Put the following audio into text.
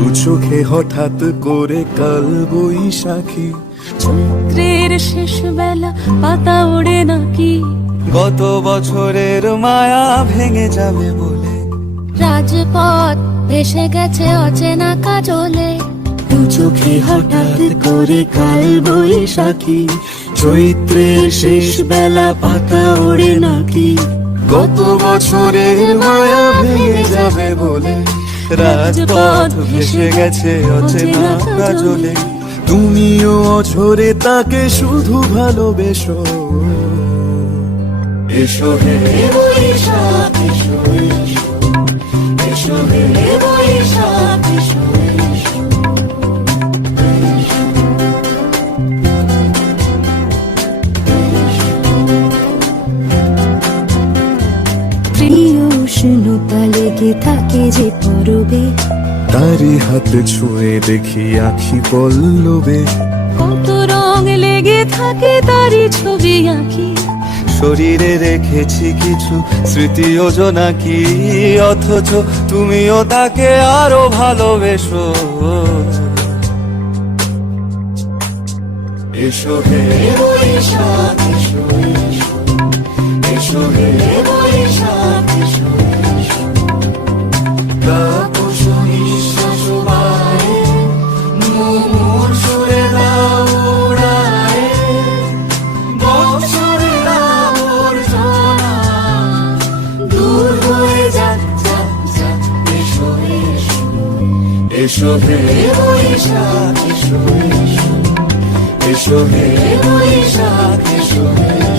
দু চোখে হঠাৎ করে কাল বৈশাখী। চৈত্রের শেষ বেলা পাতা ওড়ে নাকি, গত বছরের মায়া ভেঙে যাবে বলে। রাজপথ ভেসে গেছে অচেনা কাজলে। দু চোখে হঠাৎ করে কাল বৈশাখী। চৈত্রের শেষ বেলা পাতা ওড়ে নাকি, গত বছরের মায়া ভেঙে যাবে বলে। রাজপথ ভেসে গেছে অচেনা কাজলে। তুমিও অঝরে তাকে শুধু ভালোবেসো। এসো হে বৈশাখ এসো এসো, এসো হে বৈশাখ এসো এসো। প্রিয় উষ্ণতা লেগে থাকে যে পরবে, তারি হাতে ছুঁয়ে দেখি আখি পল্লবে। কত রং লেগে থাকে তারই ছবি আঁকি। শরীরে রেখেছি কিছু স্মৃতি জোনাকি, অথচ তুমিও তাকে আরো ভালোবেসো। এসো হে বৈশাখ এসো এসো, এসো হে বৈশাখ এসো এসো। তাপস নিঃশ্বাস বায়ে, মুমুর সুরে দাও উড়ায়ে। বৎসরের আবর্জনা দূর হয়ে যাক যাক যাক। এসো এসো, এসো হে বৈশাখ এসো এসো, এসো হে বৈশাখ এসো এসো।